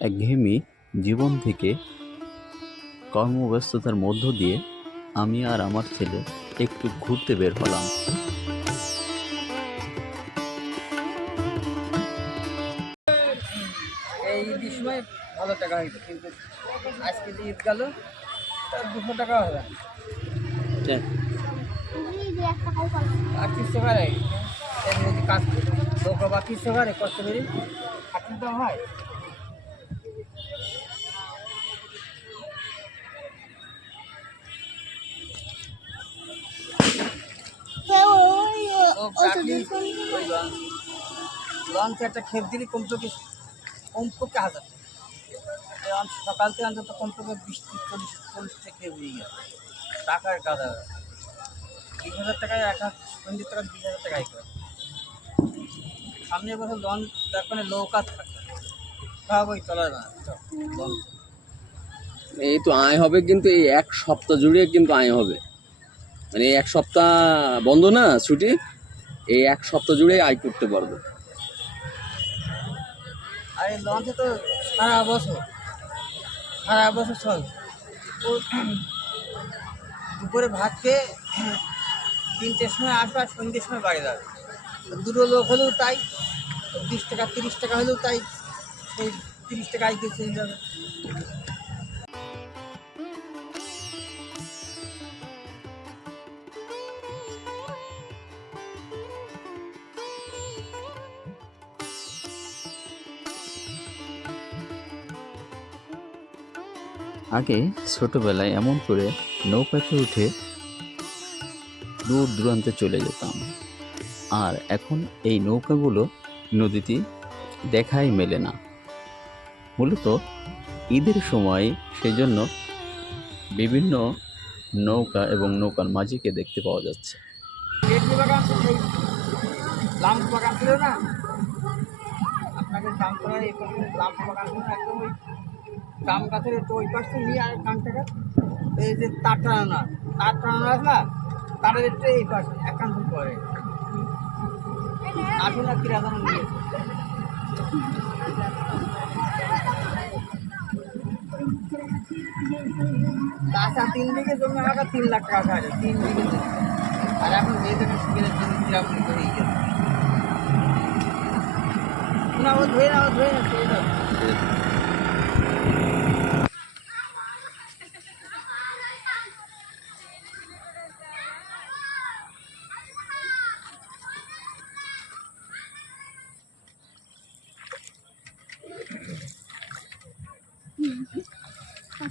একঘেয়েমি জীবন থেকে কর্মব্যস্ততার মধ্য দিয়ে আমি আর আমার ছেলে একটু ঘুরতে বের হলাম। এই ঈদের সময় ভালো টাকা হইতো কিন্তু আজকে যে ঈদ গেল তার দুশো টাকা হবে। আর কাজ বা কষ্ট করি। হয়? লঞ্চ লঞ্চে একটা খেপ দিলে কমপক্ষে কমপক্ষে হাজার টাকা। সকাল থেকে অন্তত কমপক্ষে বিশ চল্লিশ চল্লিশটা খেপ হয়ে গেল। টাকার গাদা। বিশ হাজার টাকায় এক হাজার পঞ্চাশ টাকা বিশ হাজার টাকা আয় করে সামনে বছর লঞ্চ তার মানে নৌকা থাকে সব ওই চলা না লঞ্চ এই তো আয় হবে কিন্তু এই এক সপ্তাহ জুড়ে কিন্তু আয় হবে। মানে এই এক সপ্তাহ বন্ধ না ছুটি? এই এক সপ্তাহ জুড়ে আয় করতে পারব। আর এই তো সারা বছর সারা বছর চল। দুপুরে ভাত খেয়ে তিনটের সময় আসবে আর সন্ধ্যের সময় বাড়ি যাবে। দুটো লোক হলেও তাই, বিশ টাকা, তিরিশ টাকা হলেও তাই, সেই তিরিশ টাকা আই চলে যাবে। আগে ছোটবেলায় এমন করে নৌকাতে উঠে দূর দূরান্তে চলে যেতাম। আর এখন এই নৌকাগুলো নদীতে দেখাই মেলে না। মূলত ঈদের সময় সেজন্য বিভিন্ন নৌকা এবং নৌকার মাঝিকে দেখতে পাওয়া যাচ্ছে। না? পাশে জাম গাছের একটু ওই পাশটা নিয়ে আর কান থেকে এই যে তার টানা তার টানা না তারের একটু এই পাশে একান্ত করে আসুন না কিরা যেন নিয়ে। কাঁচা তিন বিঘে জমি আমাকে তিন লাখ টাকা আছে, তিন জমি। আর এখন যে দেখে শিখে জমি হয়ে গেল না, ও ধুয়ে না ও ধুয়ে না ছেড়ে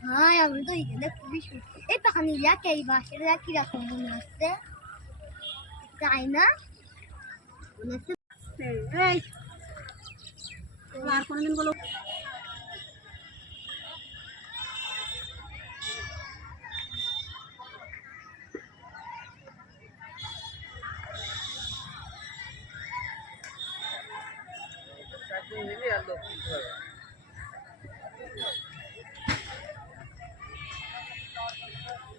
হ্যাঁ আমি তো এখানে খুবই সুখী এই পাখানিরা কে এই বাসেরা কীরকম মনে হচ্ছে তাই না মনে হচ্ছে আর কোনদিন বলো চারজন